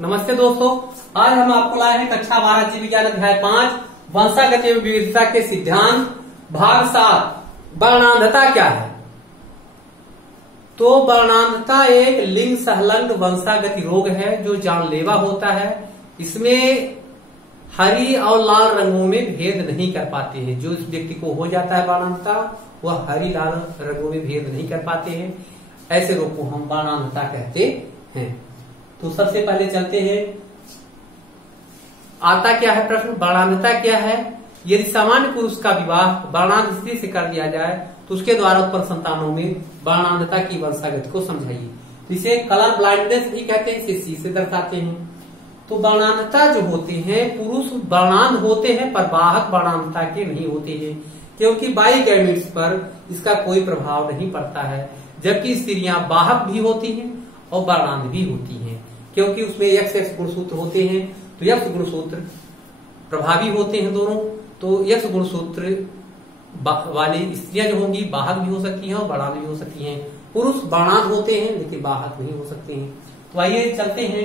नमस्ते दोस्तों। आज हम आपको लाए हैं कक्षा 12 जीव विज्ञान अध्याय 5 वंशागति एवं विविधता के सिद्धांत भाग 7 वर्णांधता क्या है। तो वर्णांधता एक लिंग संलग्न वंशागति रोग है जो जानलेवा होता है। इसमें हरी और लाल रंगों में भेद नहीं कर पाते हैं। जो इस व्यक्ति को हो जाता है वर्णांधता वह हरी लाल रंगों में भेद नहीं कर पाते हैं। ऐसे रोग को हम वर्णांधता कहते हैं। तो सबसे पहले चलते हैं, आता क्या है प्रश्न, वर्णांधता क्या है। यदि सामान्य पुरुष का विवाह वर्णांध स्त्री से कर दिया जाए तो उसके द्वारा उत्पन्न संतानों में वर्णांधता की वंशागति को समझाइए। तो इसे कलर ब्लाइंडनेस भी कहते हैं, इसे सी से दर्शाते हैं। तो वर्णांधता जो होते हैं, पुरुष वर्णांध होते हैं पर वाहक वर्णांधता के नहीं होते हैं, क्योंकि बाइगैमिट्स पर इसका कोई प्रभाव नहीं पड़ता है। जबकि स्त्रियां वाहक भी होती हैं और वर्णांध भी होती हैं, क्योंकि उसमें एक्स गुणसूत्र होते हैं। तो एक्स गुणसूत्र प्रभावी होते हैं दोनों। तो एक्स गुणसूत्र वाली स्त्रियां जो होंगी वाहक भी हो सकती हैं और वर्णांध भी हो सकती हैं। पुरुष वर्णांध होते हैं लेकिन वाहक नहीं हो सकते हैं। तो आइए चलते हैं,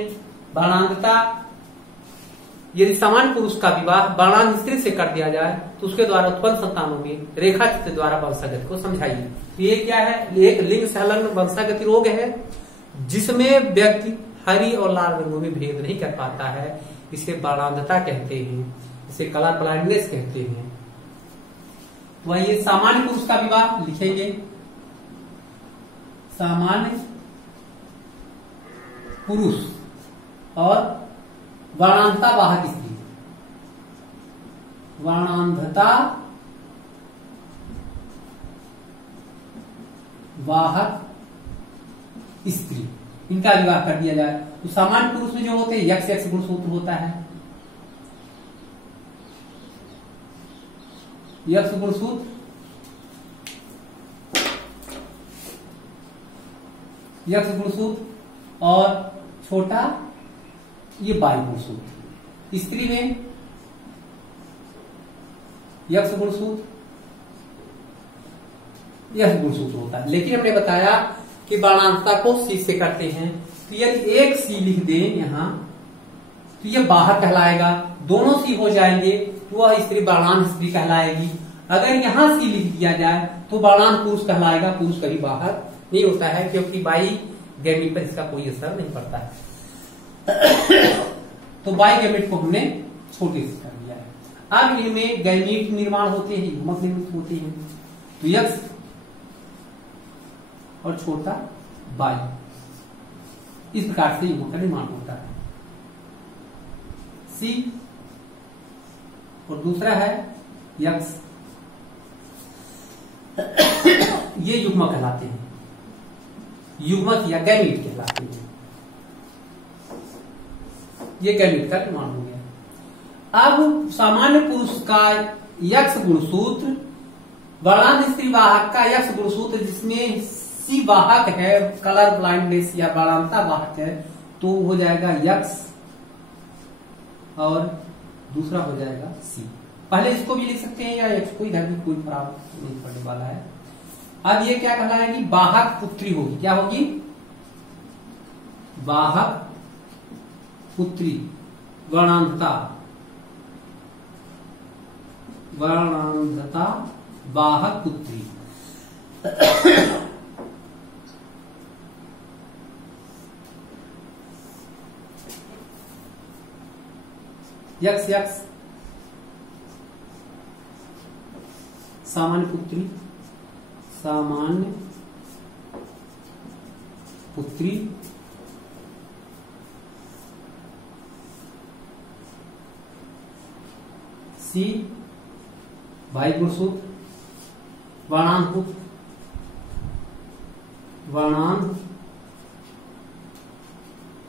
वर्णांधता यदि सामान्य पुरुष का विवाह वर्णांध स्त्री से कर दिया जाए तो उसके द्वारा उत्पन्न संतानों में रेखा चित्र द्वारा वंशागति को समझाइए। ये क्या है, एक लिंग संलग्न वंशागति रोग है जिसमें व्यक्ति हरी और लाल रंगों में भेद नहीं कर पाता है। इसे वर्णांधता कहते हैं, इसे कलर ब्लाइंडनेस कहते हैं। तो आइए सामान्य पुरुष का विवाह लिखेंगे, सामान्य पुरुष और वर्णांधता वाहक स्त्री, वर्णांधता वाहक स्त्री, इनका विवाह कर दिया जाए तो सामान्य पुरुष में जो होते हैं एक्स गुणसूत्र होता है। एक्स गुणसूत्र, एक्स गुणसूत्र और छोटा ये वाई गुणसूत्र। स्त्री में एक्स गुणसूत्र, यह गुणसूत्र होता है। लेकिन हमने बताया कि वर्णांधता को सी से करते हैं। तो यदि एक सी लिख दें यहां तो यह बाहर कहलाएगा। दोनों सी हो जाएंगे तो वह स्त्री वर्णांध स्त्री कहलाएगी। अगर यहां सी लिख दिया जाए तो वर्णांध पुरुष कहलाएगा। पुरुष कभी बाहर नहीं होता है, क्योंकि बाई गैमिट पर इसका कोई असर नहीं पड़ता है। तो बाई गैमिट को हमने छोटे से कर दिया है। अब इनमें गैमिट निर्माण होते हैं, युग्मक निर्मित होते हैं। तो यक्स और छोटा बाई, इस प्रकार से युग्मक का निर्माण होता है। सी और दूसरा है यक्स, ये युग्मक कहलाते हैं, युग्मक या गैमिट कहलाते हैं। ये गैमिट का निर्माण हो गया। अब सामान्य पुरुष का यक्स गुणसूत्र, वर्णांध स्त्री वाहक का यक्स गुणसूत्र जिसमें सी वाहक है, कलर ब्लाइंडनेस या वर्णांधता वाहक है, तो हो जाएगा यक्स और दूसरा हो जाएगा सी। पहले इसको भी लिख सकते हैं या एक्स को, इधर भी कोई फर्क नहीं पड़ने वाला है। अब ये क्या कहलाएगी, वाहक पुत्री होगी। क्या होगी, वाहक पुत्री, वर्णांधता, वर्णांधता वाहक पुत्री। यक्स यक्स सामान्य पुत्री, सामान्य पुत्री, सी भाई गुणसूत्र, वर्णांध पुत्र, वर्णांध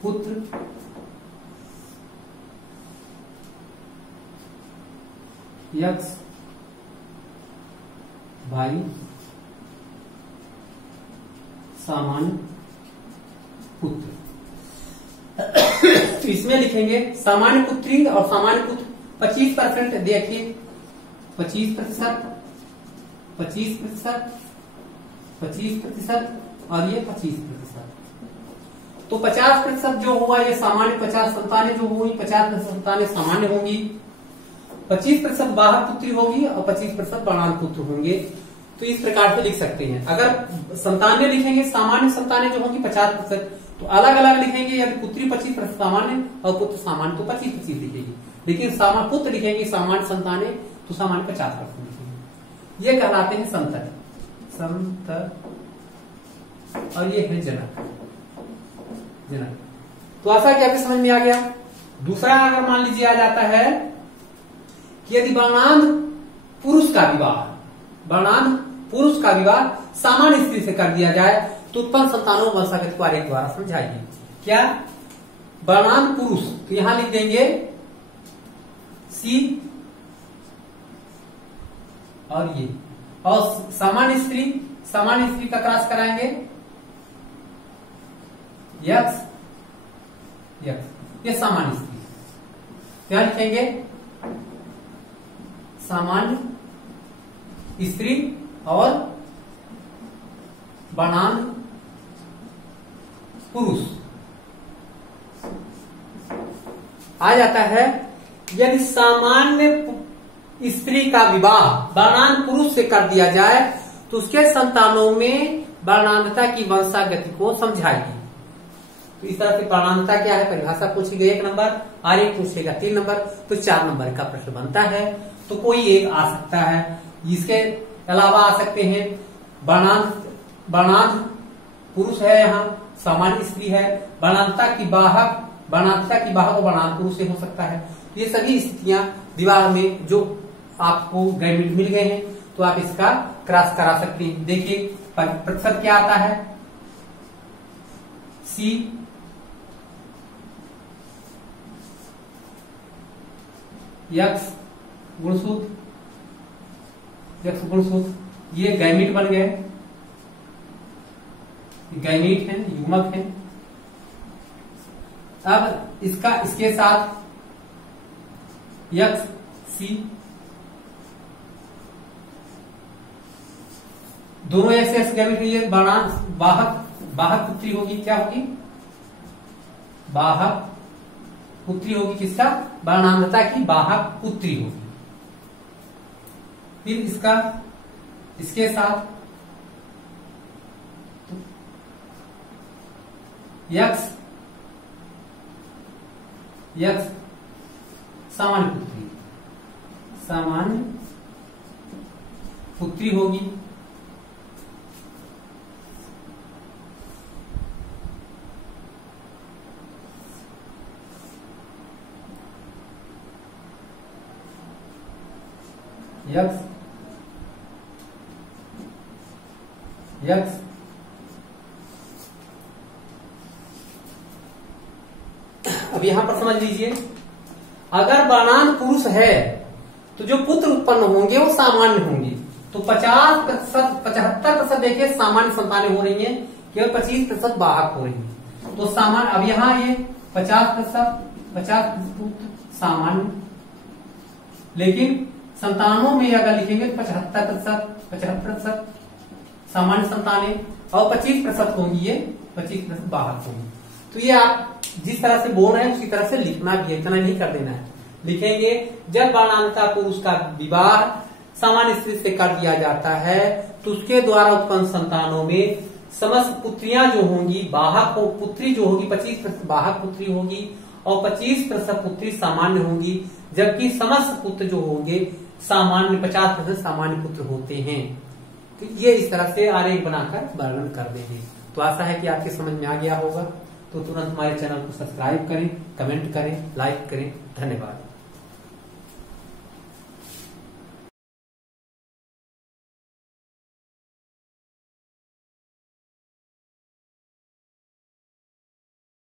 पुत्र, यक्स भाई सामान्य पुत्र। तो इसमें लिखेंगे सामान्य पुत्री और सामान्य पुत्र 25%, देखिए 25%, 25%, 25% और ये 25%। तो 50% जो हुआ ये सामान्य, 50 संतानें जो हुई 50% संतानें सामान्य होंगी, 25% बाहक पुत्री होगी और 25% बाणांत पुत्र होंगे। तो इस प्रकार से लिख सकते हैं। अगर संतानें लिखेंगे, सामान्य संतानें जो होंगी 50%, तो अलग अलग लिखेंगे। यदि पुत्री 25% सामान्य और पुत्र सामान्य तो 25-25 लिखेगी। लेकिन पुत्र लिखेंगे सामान्य संतानें तो सामान्य 50% लिखेंगे। ये कहलाते हैं संतर। और ये है जनक। तो ऐसा क्या आपके समझ में आ गया। दूसरा अगर मान लीजिए आ जाता है कि यदि वर्णांध पुरुष का विवाह सामान्य स्त्री से कर दिया जाए तो उत्पन्न संतानों वंशागत को आरेख द्वारा समझाइए। क्या वर्णांध पुरुष, तो यहां लिख देंगे सी और ये, और सामान्य स्त्री का क्रॉस कराएंगे यक्स, ये सामान्य स्त्री, क्या लिखेंगे सामान्य स्त्री और वर्णांध पुरुष। आ जाता है यदि सामान्य स्त्री का विवाह वर्णांध पुरुष से कर दिया जाए तो उसके संतानों में वर्णांधता की वंशागति को समझाइए। तो इस तरह से वर्णांधता क्या है, परिभाषा पूछी गई 1 नंबर, आरेख पूछेगा 3 नंबर, तो 4 नंबर का प्रश्न बनता है। तो कोई एक आ सकता है। इसके अलावा आ सकते हैं वर्णांध पुरुष है, यहाँ सामान्य स्त्री है, वर्णांधता की बाहक और वर्णांध पुरुष से हो सकता है। ये सभी स्थितियां विवाह में जो आपको गैमेट मिल गए हैं तो आप इसका क्रॉस करा सकते हैं। देखिए प्रतिशत क्या आता है, सी यक्स गुणसूत्र, ये गैमेट बन गए, गैमेट है, युग्मक है। अब इसके साथ यक्स सी, दोनों ऐसे गैमेट है। ये बाहक पुत्री होगी, क्या होगी बाहक पुत्री होगी, किसका वर्णांधता की बाहक पुत्री होगी। फिर इसके साथ यक्स सामान्य पुत्री होगी। यक्स अब यहां पर समझ लीजिए, अगर वर्णांध पुरुष है तो जो पुत्र उत्पन्न होंगे वो सामान्य होंगे। तो 75% देखिए सामान्य संतानें हो रही हैं, केवल 25% बाहक हो रही हैं। तो सामान्य, अब यहाँ ये 50% पुत्र सामान्य, लेकिन संतानों में अगर लिखेंगे तो 75% सामान्य संतानें और 25% होंगी, ये 25% बाहक होंगी। तो ये आप जिस तरह से बोल रहे हैं उसी तरह से लिखना भी है, इतना नहीं कर देना है। लिखेंगे जब वर्णांधता पुरुष का विवाह सामान्य स्त्री से कर दिया जाता है तो उसके द्वारा उत्पन्न संतानों में समस्त पुत्रियां जो होंगी बाहक पुत्री जो होगी 25% बाहक पुत्री होगी और 25% पुत्री सामान्य होंगी, जबकि समस्त पुत्र जो होंगे सामान्य 50% सामान्य पुत्र होते हैं। तो ये इस तरह से आरेख बनाकर वर्णन कर देंगे। तो आशा है कि आपके समझ में आ गया होगा। तो तुरंत हमारे चैनल को सब्सक्राइब करें, कमेंट करें, लाइक करें। धन्यवाद।